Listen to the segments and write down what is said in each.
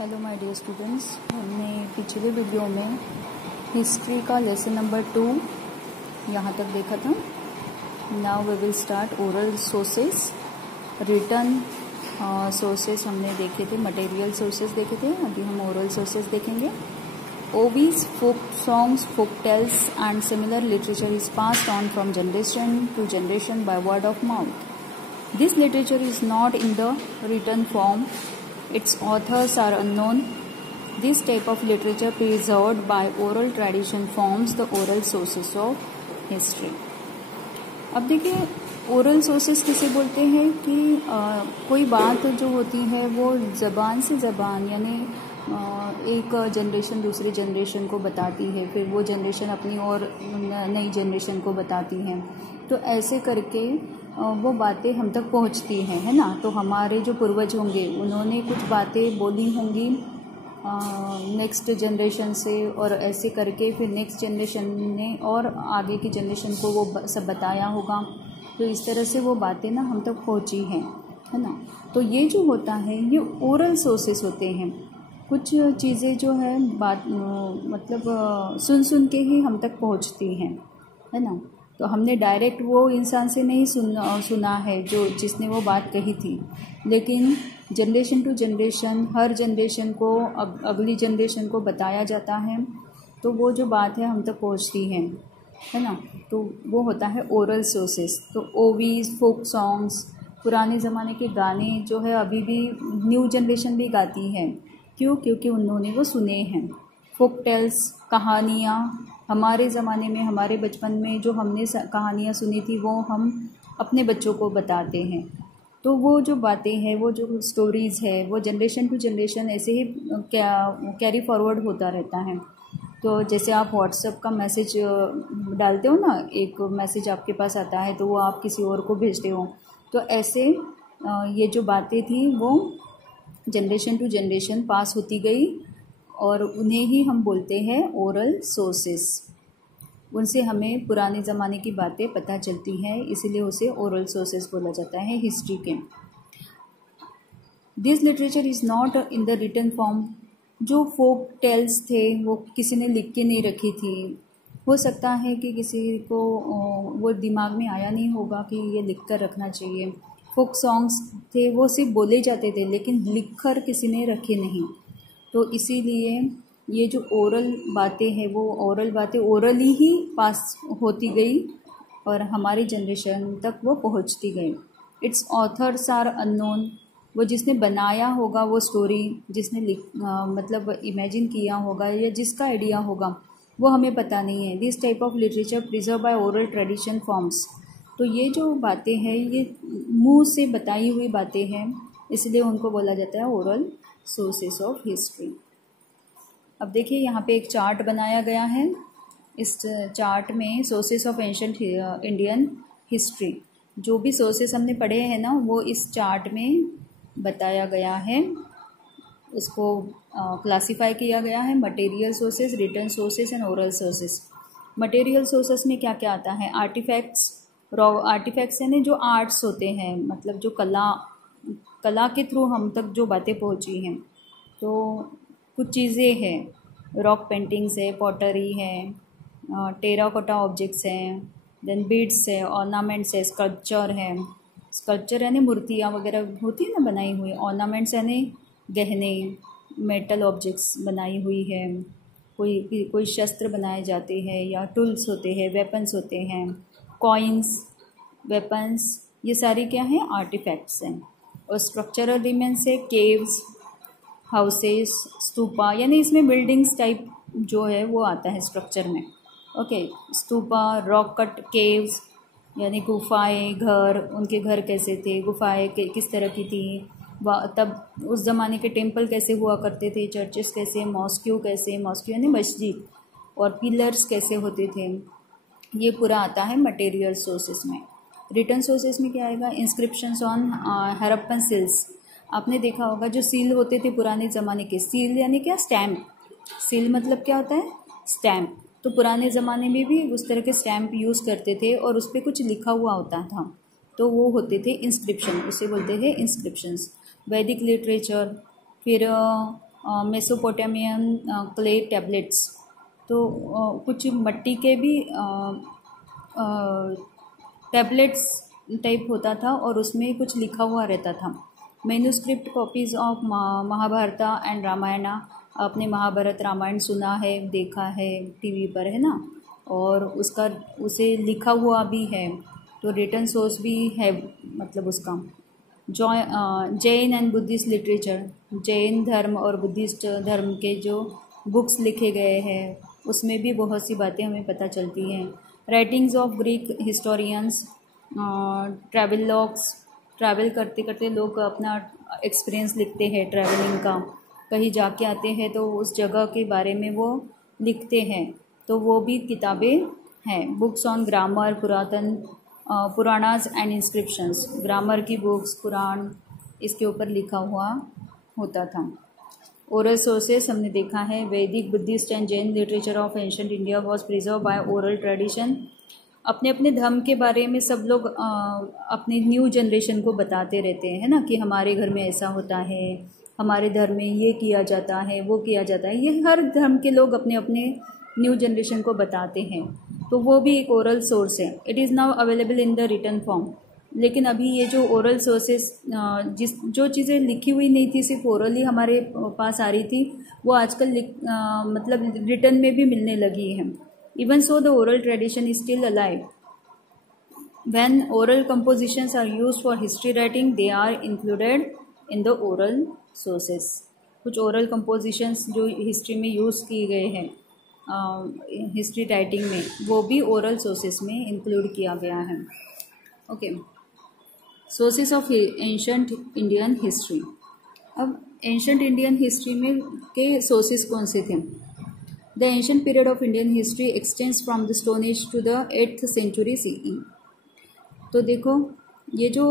Hello my dear students, हमने पिछले video में हिस्ट्री का लेसन नंबर 2 यहाँ तक देखा था। Now we will start oral sources. Written sources हमने देखे थे, मटेरियल सोर्सेस देखे थे। अभी हम ओरल सोर्सेस देखेंगे। Ovis, folk songs, folk tales and similar literature is passed on from generation to generation by word of mouth. This literature is not in the written form. Its authors are unknown. This type of literature preserved by oral tradition forms the oral sources of history. अब देखिए, oral sources किसे बोलते हैं कि कोई बात जो होती है वो ज़बान से ज़बान यानी एक जनरेशन दूसरी जनरेशन को बताती है, फिर वो जनरेशन अपनी और नई जनरेशन को बताती है। तो ऐसे करके वो बातें हम तक पहुंचती हैं, है ना। तो हमारे जो पूर्वज होंगे उन्होंने कुछ बातें बोली होंगी नेक्स्ट जनरेशन से, और ऐसे करके फिर नेक्स्ट जनरेशन ने और आगे की जनरेशन को वो सब बताया होगा। तो इस तरह से वो बातें ना हम तक पहुंची हैं, है ना। तो ये जो होता है ये ओरल सोर्सेस होते हैं। कुछ चीज़ें जो है बात मतलब सुन के ही हम तक पहुंचती हैं, है ना। तो हमने डायरेक्ट वो इंसान से नहीं सुना है जो जिसने वो बात कही थी, लेकिन जनरेशन टू जनरेशन हर जनरेशन को अगली जनरेशन को बताया जाता है। तो वो जो बात है हम तक पहुंचती है ना। तो वो होता है ओरल सोर्सेस। तो ओवीज, फोक सॉन्ग्स, पुराने ज़माने के गाने जो है अभी भी न्यू जनरेशन भी गाती है। क्यों? क्योंकि उन्होंने वो सुने हैं। फोक टेल्स, कहानियाँ, हमारे ज़माने में हमारे बचपन में जो हमने कहानियाँ सुनी थी वो हम अपने बच्चों को बताते हैं। तो वो जो बातें हैं, वो जो स्टोरीज़ है, वो जनरेशन टू जनरेशन ऐसे ही कैरी फॉरवर्ड होता रहता है। तो जैसे आप व्हाट्सएप का मैसेज डालते हो ना, एक मैसेज आपके पास आता है तो वो आप किसी और को भेजते हो। तो ऐसे ये जो बातें थी वो जनरेशन टू जनरेशन पास होती गई, और उन्हें ही हम बोलते हैं ओरल सोर्सेस। उनसे हमें पुराने ज़माने की बातें पता चलती हैं, इसीलिए उसे ओरल सोर्सेस बोला जाता है हिस्ट्री के। This literature is not in the written form. जो फोक टेल्स थे वो किसी ने लिख के नहीं रखी थी। हो सकता है कि किसी को वो दिमाग में आया नहीं होगा कि ये लिख कर रखना चाहिए। फोक सॉन्ग्स थे वो सिर्फ बोले जाते थे, लेकिन लिख कर किसी ने रखे नहीं। तो इसीलिए ये जो ओरल बातें हैं वो ओरल बातें ओरली ही पास होती गई और हमारी जनरेशन तक वो पहुंचती गई। Its authors are unknown. वो जिसने बनाया होगा वो स्टोरी, जिसने मतलब इमेजिन किया होगा या जिसका आइडिया होगा वो हमें पता नहीं है। This type of literature preserve by oral tradition forms. तो ये जो बातें हैं ये मुँह से बताई हुई बातें हैं, इसलिए उनको बोला जाता है ओरल सोर्सेस ऑफ हिस्ट्री। अब देखिए, यहाँ पे एक चार्ट बनाया गया है। इस चार्ट में sources of ancient Indian history, जो भी सोर्सेस हमने पढ़े हैं ना वो इस चार्ट में बताया गया है। उसको क्लासिफाई किया गया है material sources, written sources and oral sources. Material sources में क्या क्या आता है? आर्टिफैक्ट्स, रॉ आर्टिफैक्ट्स यानी जो आर्ट्स होते हैं, मतलब जो कला के थ्रू हम तक जो बातें पहुंची हैं। तो कुछ चीज़ें हैं, रॉक पेंटिंग्स है, पॉटरी है, टेराकोटा ऑब्जेक्ट्स हैं, देन बीड्स है, ऑर्नामेंट्स है, स्कल्पचर है। स्कल्पचर यानी मूर्तियाँ वगैरह होती है ना बनाई हुई। ऑर्नामेंट्स यानी गहने, मेटल ऑब्जेक्ट्स बनाई हुई है। कोई शस्त्र बनाए जाते हैं या टूल्स होते हैं, वेपन्स होते हैं, कॉइन्स, वेपन्स, ये सारी क्या हैं? आर्टिफैक्ट्स हैं। और स्ट्रक्चरल रिमेन्स है, केव्स, हाउसेस, स्तूपा, यानी इसमें बिल्डिंग्स टाइप जो है वो आता है स्ट्रक्चर में। Okay, stupa, rock cut caves यानी गुफाएं, घर, उनके घर कैसे थे, गुफाएं किस तरह की थी, तब उस ज़माने के टेम्पल कैसे हुआ करते थे, चर्चेस कैसे, मॉस्क्यू यानी मस्जिद, और पिलर्स कैसे होते थे, ये पूरा आता है मटेरियल सोर्सेस में। रिटन सोर्सेस में क्या आएगा? Inscriptions on Harappan seals. आपने देखा होगा जो सील होते थे पुराने ज़माने के, सील यानी क्या? स्टैम्प। सील मतलब क्या होता है? स्टैम्प। तो पुराने ज़माने में भी उस तरह के स्टैम्प यूज़ करते थे और उस पर कुछ लिखा हुआ होता था, तो वो होते थे इंस्क्रिप्शन, उसे बोलते थे इंस्क्रिप्शंस। वैदिक लिटरेचर, फिर मेसोपोटामियन क्ले टैबलेट्स, तो कुछ मट्टी के भी टैबलेट्स टाइप होता था और उसमें कुछ लिखा हुआ रहता था। Manuscript copies of Mahabharata and Ramayana, आपने महाभारत रामायण सुना है, देखा है टीवी पर, है ना, और उसे लिखा हुआ भी है, तो रिटन सोर्स भी है मतलब उसका। Jain and Buddhist literature, Jain धर्म और बुद्धिस्ट धर्म के जो बुक्स लिखे गए हैं उसमें भी बहुत सी बातें हमें पता चलती हैं। Writings of Greek historians, travel logs, travel करते करते लोग अपना एक्सपीरियंस लिखते हैं ट्रैवलिंग का, कहीं जाके आते हैं तो उस जगह के बारे में वो लिखते हैं, तो वो भी किताबें हैं। Books on grammar, Puranas and inscriptions, grammar की बुक्स, पुराण, इसके ऊपर लिखा हुआ होता था। ओरल सोर्सेस हमने देखा है, वैदिक, Buddhist and Jain literature of ancient India was preserve by oral tradition. अपने अपने धर्म के बारे में सब लोग अपने न्यू जनरेशन को बताते रहते हैं, है ना, कि हमारे घर में ऐसा होता है, हमारे धर्म में ये किया जाता है, वो किया जाता है। ये हर धर्म के लोग अपने अपने न्यू जनरेशन को बताते हैं, तो वो भी एक ओरल सोर्स है। It is now available in the written form. लेकिन अभी ये जो ओरल सोर्सेस, जो चीज़ें लिखी हुई नहीं थी, सिर्फ ओरली हमारे पास आ रही थी, वो आजकल मतलब रिटन में भी मिलने लगी है। Even so the oral tradition is still alive. When oral compositions are used for history writing, they are included in the oral sources. कुछ ओरल कंपोजिशंस जो हिस्ट्री में यूज़ किए गए हैं हिस्ट्री राइटिंग में, वो भी ओरल सोर्सेस में इंक्लूड किया गया है। Okay, sources of ancient Indian history. अब एंशंट इंडियन हिस्ट्री में के सोर्सेस कौन से थे? The ancient period of Indian history extends from the stone age to the 8th century CE। तो देखो, ये जो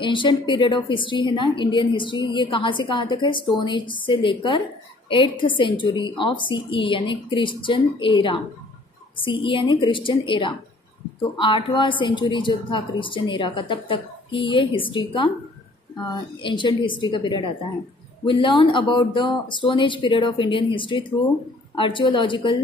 एंशंट पीरियड ऑफ हिस्ट्री है ना, इंडियन हिस्ट्री, ये कहाँ से कहाँ तक है? स्टोन एज से लेकर 8th सेंचुरी ऑफ CE यानी क्रिश्चियन एरा। CE यानी क्रिश्चियन एरा, तो 8वां सेंचुरी जो था क्रिश्चियन एरा का, तब तक की ये हिस्ट्री का एंशंट हिस्ट्री का पीरियड आता है। We learn about the stone age period of Indian history through archaeological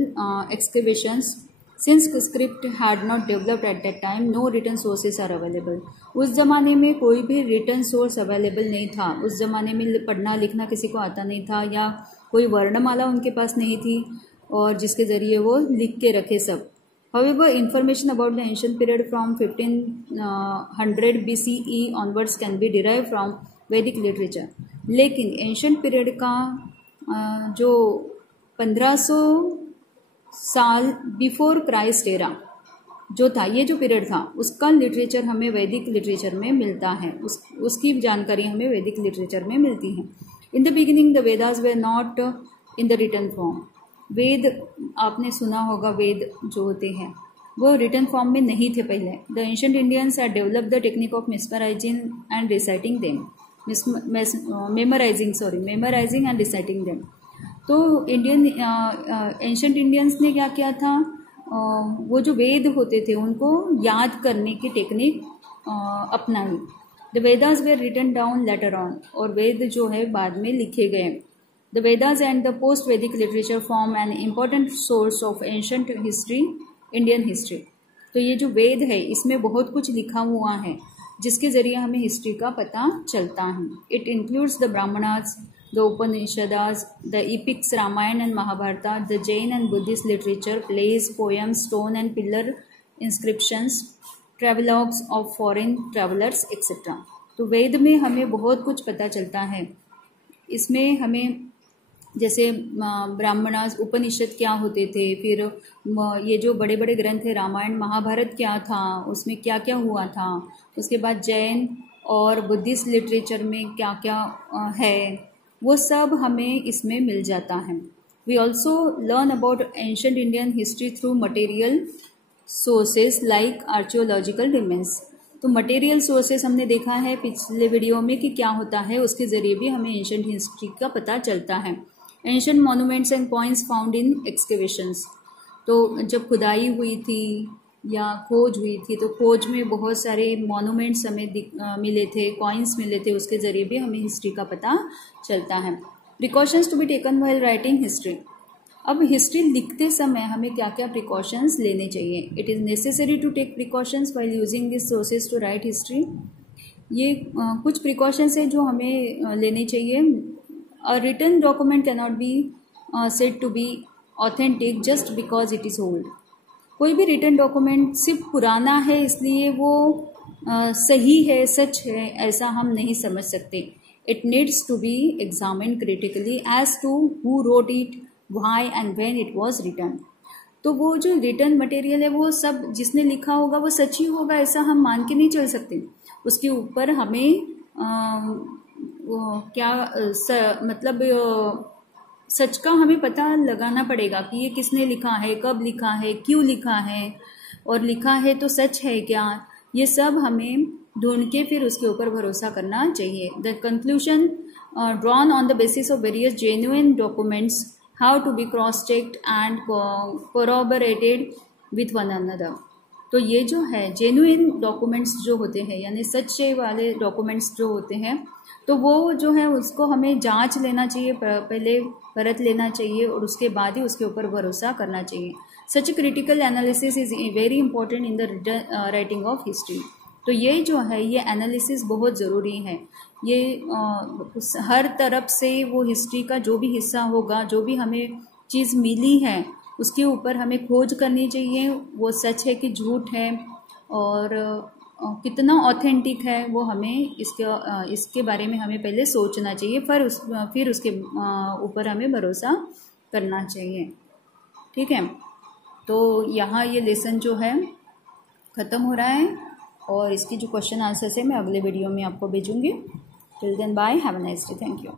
excavations. Since script had not developed at that time, no written sources are available. उस ज़माने में कोई भी रिटन सोर्स अवेलेबल नहीं था। उस ज़माने में पढ़ना लिखना किसी को आता नहीं था, या कोई वर्णमाला उनके पास नहीं थी और जिसके ज़रिए वो लिख के रखे सब। However, information about the ancient period from 1500 BCE onwards can be derived from Vedic literature। लेकिन एंशंट पीरियड का जो 1500 साल बिफोर क्राइस्ट एरा जो था, ये जो पीरियड था, उसका लिटरेचर हमें वैदिक लिटरेचर में मिलता है। उसकी जानकारी हमें वैदिक लिटरेचर में मिलती है। In the beginning the Vedas were not in the written form. Veda, आपने सुना होगा, वेद जो होते हैं वो रिटन फॉर्म में नहीं थे पहले। The ancient Indians had developed the technique of memorising and reciting them. Memorising and reciting them. तो एंशंट इंडियंस ने क्या किया था, वो जो वेद होते थे उनको याद करने की टेक्निक अपनाई। The Vedas were written down later on, और वेद जो है बाद में लिखे गए। The Vedas and the post-Vedic literature form an important source of ancient history, Indian history। तो ये जो वेद है इसमें बहुत कुछ लिखा हुआ है जिसके ज़रिए हमें हिस्ट्री का पता चलता है। It includes the Brahmanas, the Upanishads, the epics Ramayana and Mahabharata, the Jain and Buddhist literature, plays, poems, stone and pillar inscriptions, travelogues of foreign travelers, etc। तो वेद में हमें बहुत कुछ पता चलता है। इसमें हमें जैसे ब्राह्मणास, उपनिषद क्या होते थे, फिर ये जो बड़े बड़े ग्रंथ है रामायण महाभारत क्या था, उसमें क्या क्या हुआ था, उसके बाद जैन और बुद्धिस्ट लिटरेचर में क्या क्या है, वो सब हमें इसमें मिल जाता है। We also learn about ancient Indian history through material sources like archaeological remains. तो मटेरियल सोर्सेस हमने देखा है पिछले वीडियो में कि क्या होता है, उसके ज़रिए भी हमें एंशंट हिस्ट्री का पता चलता है। Ancient monuments and points found in excavations. तो जब खुदाई हुई थी या खोज हुई थी, तो खोज में बहुत सारे मॉन्यूमेंट्स हमें मिले थे, कॉइन्स मिले थे, उसके ज़रिए भी हमें हिस्ट्री का पता चलता है। Precautions to be taken while writing history. अब हिस्ट्री लिखते समय हमें क्या क्या प्रिकॉशंस लेने चाहिए। It is necessary to take precautions while using this sources to write history. ये कुछ प्रिकॉशंस है जो हमें लेने चाहिए। A written document cannot be said to be authentic just because it is old. कोई भी रिटन डॉक्यूमेंट सिर्फ पुराना है इसलिए वो सही है, सच है, ऐसा हम नहीं समझ सकते। It needs to be examined critically as to who wrote it, why and when it was written. तो वो जो रिटन मटेरियल है वो सब जिसने लिखा होगा वो सच ही होगा ऐसा हम मान के नहीं चल सकते। उसके ऊपर हमें मतलब सच का हमें पता लगाना पड़ेगा कि ये किसने लिखा है, कब लिखा है, क्यों लिखा है, और लिखा है तो सच है क्या, ये सब हमें ढूंढ के फिर उसके ऊपर भरोसा करना चाहिए। The conclusion drawn on the basis of various genuine documents how to be cross checked and corroborated with one another. तो ये जो है जेन्युइन डॉक्यूमेंट्स जो होते हैं यानी सच्चे वाले डॉक्यूमेंट्स जो होते हैं तो वो जो है उसको हमें जांच लेना चाहिए, पहले परख लेना चाहिए और उसके बाद ही उसके ऊपर भरोसा करना चाहिए। Such critical analysis is very important in the writing of history. तो ये जो है ये एनालिसिस बहुत ज़रूरी है। ये हर तरफ से वो हिस्ट्री का जो भी हिस्सा होगा, जो भी हमें चीज़ मिली है उसके ऊपर हमें खोज करनी चाहिए, वो सच है कि झूठ है और कितना ऑथेंटिक है वो हमें इसके बारे में हमें पहले सोचना चाहिए, फिर उसके ऊपर हमें भरोसा करना चाहिए। ठीक है, तो यहाँ ये लेसन जो है ख़त्म हो रहा है और इसकी जो क्वेश्चन आंसर्स है मैं अगले वीडियो में आपको भेजूँगी। Till then bye, have a nice day, thank you.